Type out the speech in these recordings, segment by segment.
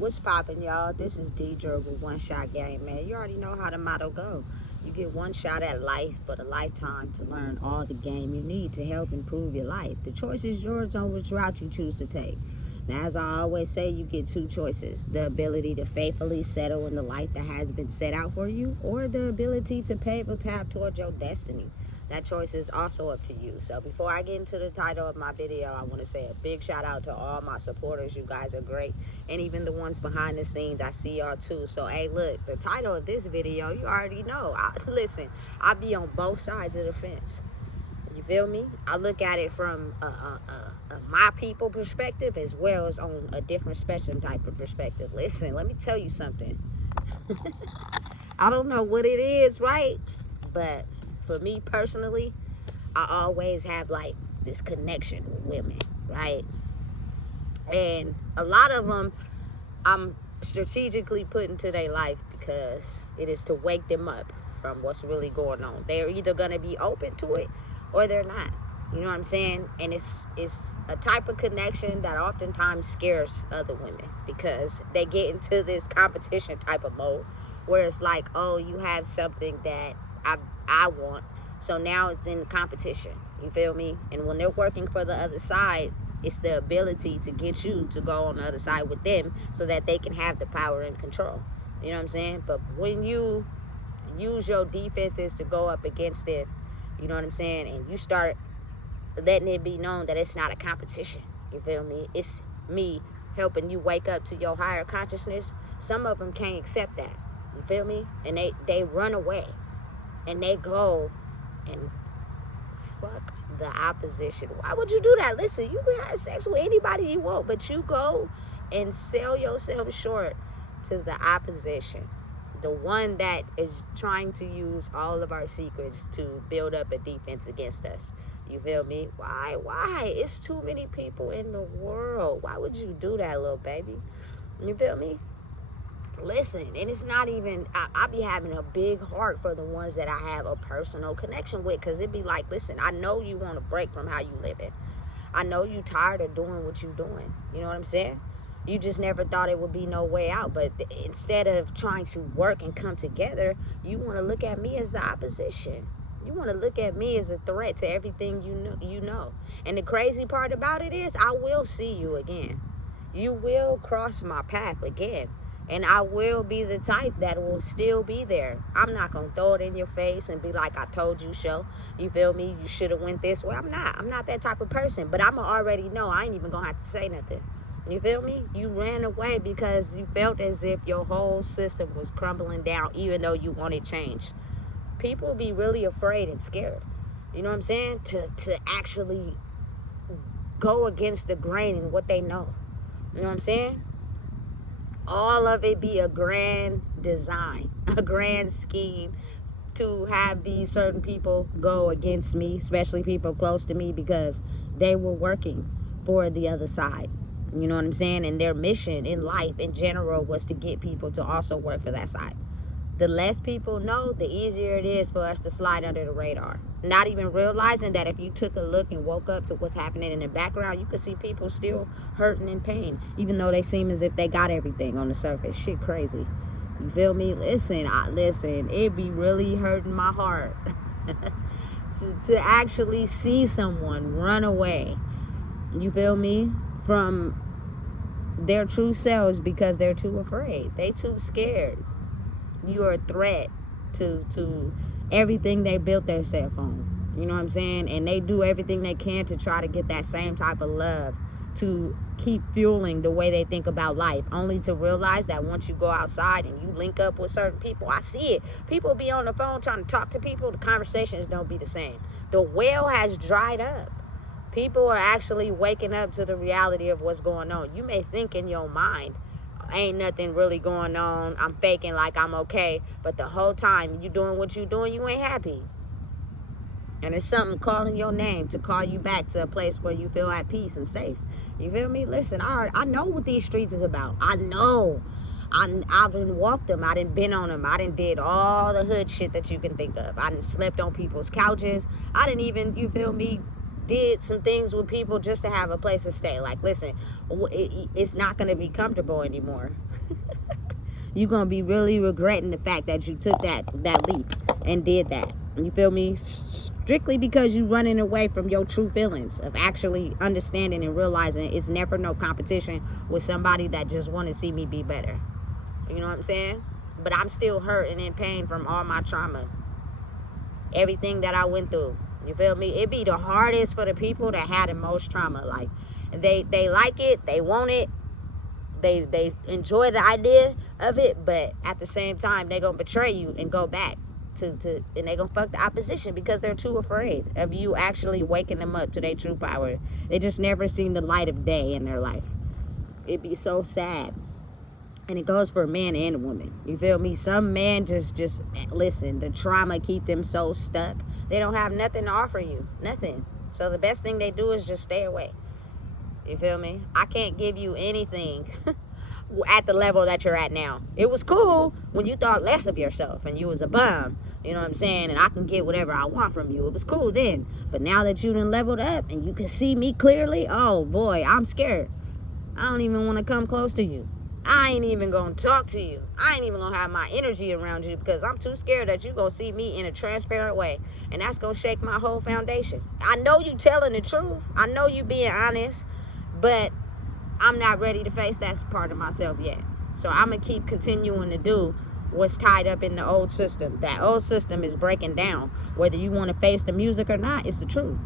What's poppin', y'all? This is Deidre with One Shot Game, man. You already know how the motto go. You get one shot at life, but a lifetime to learn all the game you need to help improve your life. The choice is yours on which route you choose to take. Now, as I always say, you get two choices: the ability to faithfully settle in the life that has been set out for you, or the ability to pave a path towards your destiny. That choice is also up to you. So before I get into the title of my video, I want to say a big shout out to all my supporters. You guys are great. And even the ones behind the scenes, I see y'all too. So hey, look, the title of this video, you already know. Listen, I be on both sides of the fence. You feel me? I look at it from my people perspective, as well as on a different spectrum type of perspective. Listen, let me tell you something. I don't know what it is, right? But for me personally, I always have like this connection with women, right? And a lot of them I'm strategically put into their life because it is to wake them up from what's really going on. They're either going to be open to it or they're not. You know what I'm saying? And it's a type of connection that oftentimes scares other women because they get into this competition type of mode where it's like, oh, you have something that I want, so now it's in competition. You feel me? And when they're working for the other side, it's the ability to get you to go on the other side with them so that they can have the power and control. You know what I'm saying? But when you use your defenses to go up against it, you know what I'm saying, and you start letting it be known that it's not a competition, you feel me? It's me helping you wake up to your higher consciousness. Some of them can't accept that, you feel me? And they run away and they go and fuck the opposition. Why would you do that? Listen, you can have sex with anybody you want, but you go and sell yourself short to the opposition, the one that is trying to use all of our secrets to build up a defense against us. You feel me? Why? It's too many people in the world. Why would you do that, little baby? You feel me? Listen, and it's not even, I be having a big heart for the ones that I have a personal connection with, because it be like, listen, I know you want to break from how you living. I know you tired of doing what you doing. You know what I'm saying? You just never thought it would be no way out. But instead of trying to work and come together, you want to look at me as the opposition. You want to look at me as a threat to everything you know. And the crazy part about it is I will see you again. You will cross my path again. And I will be the type that will still be there. I'm not going to throw it in your face and be like, I told you so. You feel me? You should have went this way. I'm not that type of person. But I'm already know I ain't even going to have to say nothing. You feel me? You ran away because you felt as if your whole system was crumbling down, even though you wanted change. People be really afraid and scared. You know what I'm saying? To actually go against the grain in what they know. You know what I'm saying? All of it be a grand design, a grand scheme to have these certain people go against me, especially people close to me, because they were working for the other side. You know what I'm saying? And their mission in life in general was to get people to also work for that side. The less people know, the easier it is for us to slide under the radar. Not even realizing that if you took a look and woke up to what's happening in the background, you could see people still hurting in pain, even though they seem as if they got everything on the surface. Shit crazy. You feel me? Listen, it be really hurting my heart to actually see someone run away, you feel me, from their true selves because they're too afraid. They too scared. You are a threat to everything they built themselves on. You know what I'm saying? And they do everything they can to try to get that same type of love, to keep fueling the way they think about life, only to realize that once you go outside and you link up with certain people, I see it. People be on the phone trying to talk to people. The conversations don't be the same. The well has dried up. People are actually waking up to the reality of what's going on. You may think in your mind, ain't nothing really going on, I'm faking like I'm okay, but the whole time you doing what you doing, you ain't happy. And it's something calling your name to call you back to a place where you feel at peace and safe. You feel me? Listen, I know what these streets is about. I know. I've done walked them. I done been on them. I done did all the hood shit that you can think of. I done slept on people's couches. I didn't even, you feel me, did some things with people just to have a place to stay. Like, listen, it's not going to be comfortable anymore. You're going to be really regretting the fact that you took that leap and did that. You feel me? Strictly because you running away from your true feelings of actually understanding and realizing it's never no competition with somebody that just want to see me be better. You know what I'm saying? But I'm still hurt and in pain from all my trauma. Everything that I went through. You feel me? It be the hardest for the people that had the most trauma. Like, they like it, they want it, they enjoy the idea of it, but at the same time they gonna betray you and go back to and they gonna fuck the opposition because they're too afraid of you actually waking them up to their true power. They just never seen the light of day in their life. It'd be so sad. And it goes for a man and a woman. You feel me? Some men just listen, the trauma keep them so stuck. They don't have nothing to offer you. Nothing. So the best thing they do is just stay away. You feel me? I can't give you anything at the level that you're at now. It was cool when you thought less of yourself and you was a bum. You know what I'm saying? And I can get whatever I want from you. It was cool then. But now that you done leveled up and you can see me clearly, oh boy, I'm scared. I don't even want to come close to you. I ain't even gonna talk to you. I ain't even gonna have my energy around you because I'm too scared that you gonna see me in a transparent way. And that's gonna shake my whole foundation. I know you telling the truth. I know you being honest. But I'm not ready to face that part of myself yet. So I'm going to keep continuing to do what's tied up in the old system. That old system is breaking down. Whether you want to face the music or not, it's the truth.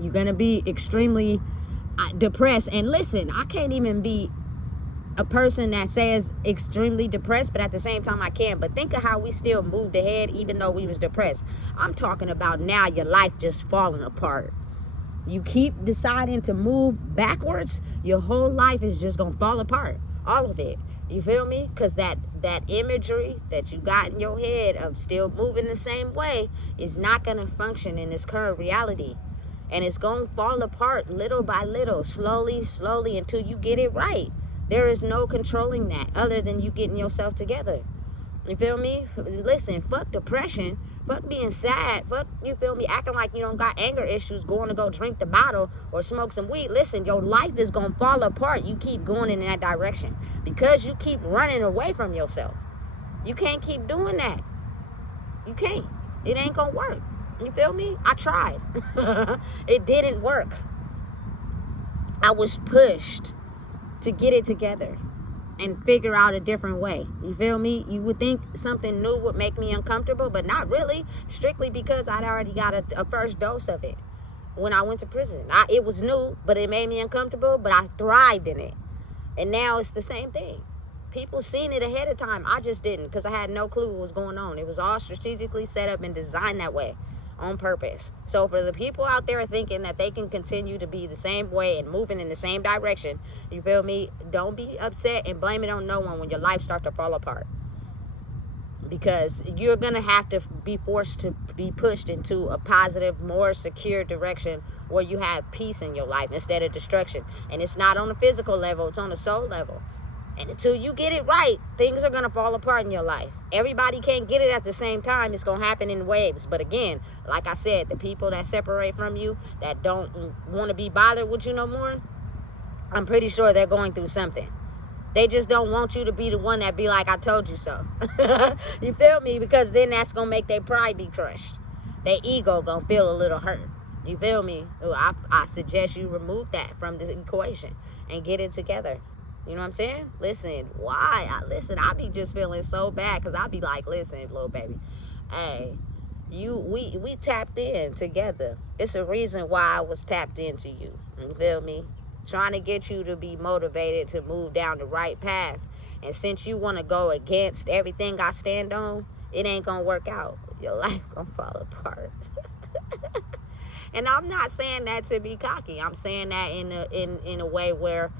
You're going to be extremely depressed. And listen, I can't even be a person that says extremely depressed, but at the same time I can. But think of how we still moved ahead even though we was depressed. I'm talking about now your life just falling apart. You keep deciding to move backwards, your whole life is just going to fall apart. All of it. You feel me? Because that imagery that you got in your head of still moving the same way is not going to function in this current reality. And it's going to fall apart little by little, slowly, until you get it right. There is no controlling that other than you getting yourself together. You feel me? Listen, fuck depression. Fuck being sad. Fuck, you feel me, acting like you don't got anger issues, going to go drink the bottle or smoke some weed. Listen, your life is going to fall apart. You keep going in that direction because you keep running away from yourself. You can't keep doing that. You can't. It ain't going to work. You feel me? I tried. It didn't work. I was pushed to get it together and figure out a different way. You feel me? You would think something new would make me uncomfortable, but not really. Strictly because I'd already got a first dose of it when I went to prison. It was new, but it made me uncomfortable, but I thrived in it. And now it's the same thing. People seen it ahead of time. I just didn't because I had no clue what was going on. It was all strategically set up and designed that way on purpose. So for the people out there thinking that they can continue to be the same way and moving in the same direction, you feel me? Don't be upset and blame it on no one when your life starts to fall apart. Because you're going to have to be forced to be pushed into a positive, more secure direction where you have peace in your life instead of destruction. And it's not on a physical level, it's on a soul level. And until you get it right, things are going to fall apart in your life. Everybody can't get it at the same time. It's going to happen in waves. But again, like I said, the people that separate from you, that don't want to be bothered with you no more, I'm pretty sure they're going through something. They just don't want you to be the one that be like, I told you so. You feel me? Because then that's going to make their pride be crushed. Their ego going to feel a little hurt. You feel me? I suggest you remove that from the equation and get it together. You know what I'm saying? Listen, why? I be just feeling so bad because I be like, listen, little baby, hey, we tapped in together. It's a reason why I was tapped into you. You feel me? Trying to get you to be motivated to move down the right path. And since you want to go against everything I stand on, it ain't going to work out. Your life going to fall apart. And I'm not saying that to be cocky. I'm saying that in a way where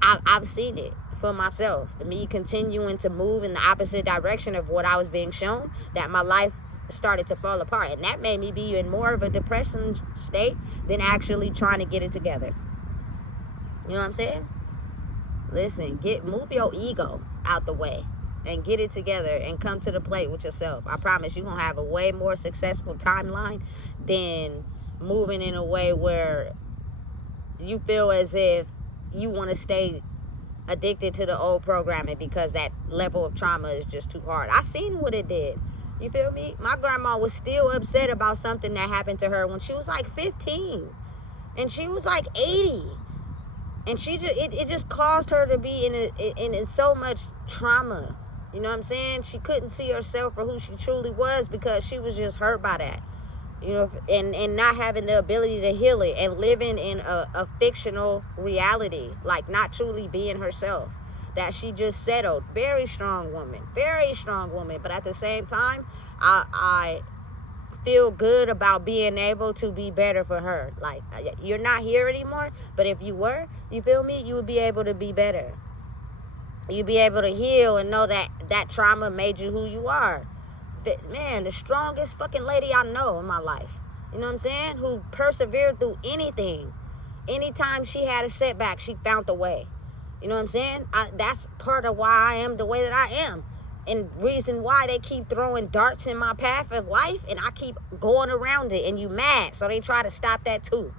I've seen it for myself. Me continuing to move in the opposite direction of what I was being shown, that my life started to fall apart. And that made me be in more of a depression state than actually trying to get it together. You know what I'm saying? Listen, move your ego out the way and get it together and come to the plate with yourself. I promise you're going to have a way more successful timeline than moving in a way where you feel as if you want to stay addicted to the old programming because that level of trauma is just too hard. I seen what it did. You feel me? My grandma was still upset about something that happened to her when she was like 15. And she was like 80. And she just it just caused her to be in so much trauma. You know what I'm saying? She couldn't see herself for who she truly was because she was just hurt by that. You know, and not having the ability to heal it, and living in a fictional reality, like not truly being herself, that she just settled. Very strong woman, but at the same time, I feel good about being able to be better for her. Like, you're not here anymore, but if you were, you feel me, you would be able to be better. You'd be able to heal and know that that trauma made you who you are. Man, the strongest fucking lady I know in my life, you know what I'm saying, who persevered through anything. Anytime she had a setback, she found a way. You know what I'm saying? That's part of why I am the way that I am, and reason why they keep throwing darts in my path of life, and I keep going around it, and you mad, so they try to stop that too.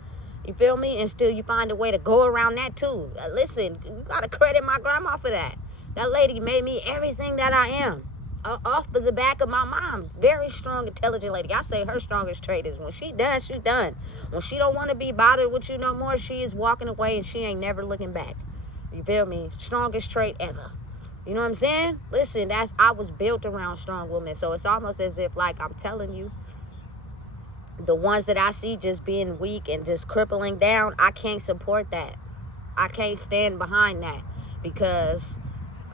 You feel me? And still you find a way to go around that too. Listen, you gotta credit my grandma for that. That lady made me everything that I am. Off the back of my mom. Very strong, intelligent lady. I say her strongest trait is when she done, she done. When she don't want to be bothered with you no more, she is walking away and she ain't never looking back. You feel me? Strongest trait ever. You know what I'm saying? Listen, I was built around strong women. So it's almost as if, like, I'm telling you, the ones that I see just being weak and just crippling down, I can't support that. I can't stand behind that, because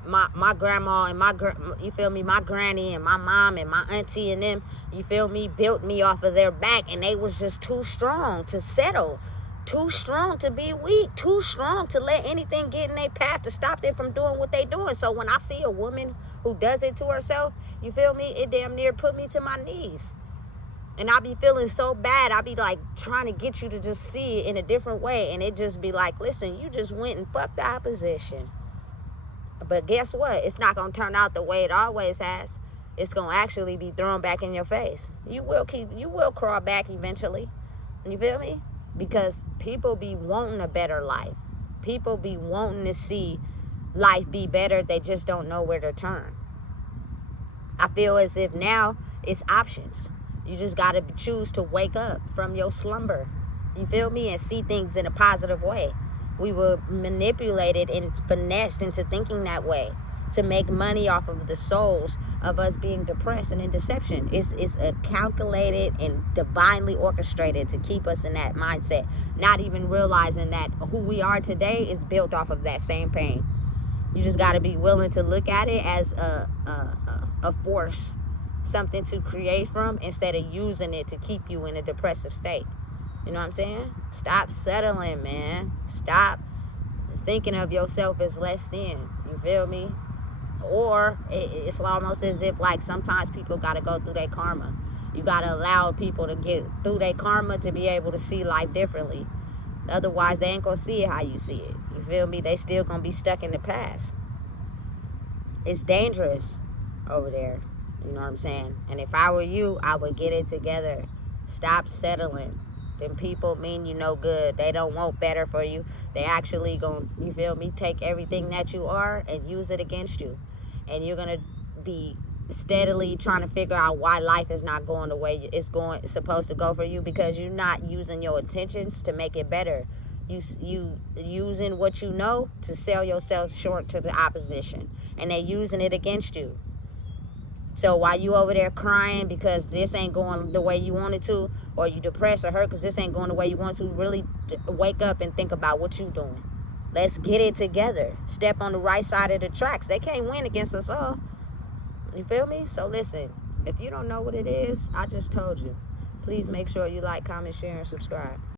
my grandma and you feel me, my granny and my mom and my auntie and them, you feel me, built me off of their back, and they was just too strong to settle, too strong to be weak, too strong to let anything get in their path to stop them from doing what they doing. So when I see a woman who does it to herself, you feel me, it damn near put me to my knees. And I be feeling so bad. I be like trying to get you to just see it in a different way, and it just be like, listen, you just went and fucked the opposition. But guess what? It's not going to turn out the way it always has. It's going to actually be thrown back in your face. You will crawl back eventually. You feel me? Because people be wanting a better life. People be wanting to see life be better. They just don't know where to turn. I feel as if now it's options. You just got to choose to wake up from your slumber. You feel me? And see things in a positive way. We were manipulated and finessed into thinking that way to make money off of the souls of us being depressed and in deception. It's calculated and divinely orchestrated to keep us in that mindset, not even realizing that who we are today is built off of that same pain. You just got to be willing to look at it as a force, something to create from, instead of using it to keep you in a depressive state. You know what I'm saying? Stop settling, man. Stop thinking of yourself as less than. You feel me? Or it's almost as if, like, sometimes people got to go through their karma. You got to allow people to get through their karma to be able to see life differently. Otherwise, they ain't going to see it how you see it. You feel me? They still going to be stuck in the past. It's dangerous over there. You know what I'm saying? And if I were you, I would get it together. Stop settling. Them people mean you no good. They don't want better for you. They actually gonna, you feel me, take everything that you are and use it against you. And you're gonna be steadily trying to figure out why life is not going the way it's supposed to go for you, because you're not using your intentions to make it better. You using what you know to sell yourself short to the opposition, and they using it against you. So while you over there crying because this ain't going the way you wanted to, or you depressed or hurt because this ain't going the way you want to, really wake up and think about what you doing. Let's get it together. Step on the right side of the tracks. They can't win against us all. You feel me? So listen, if you don't know what it is, I just told you. Please make sure you like, comment, share, and subscribe.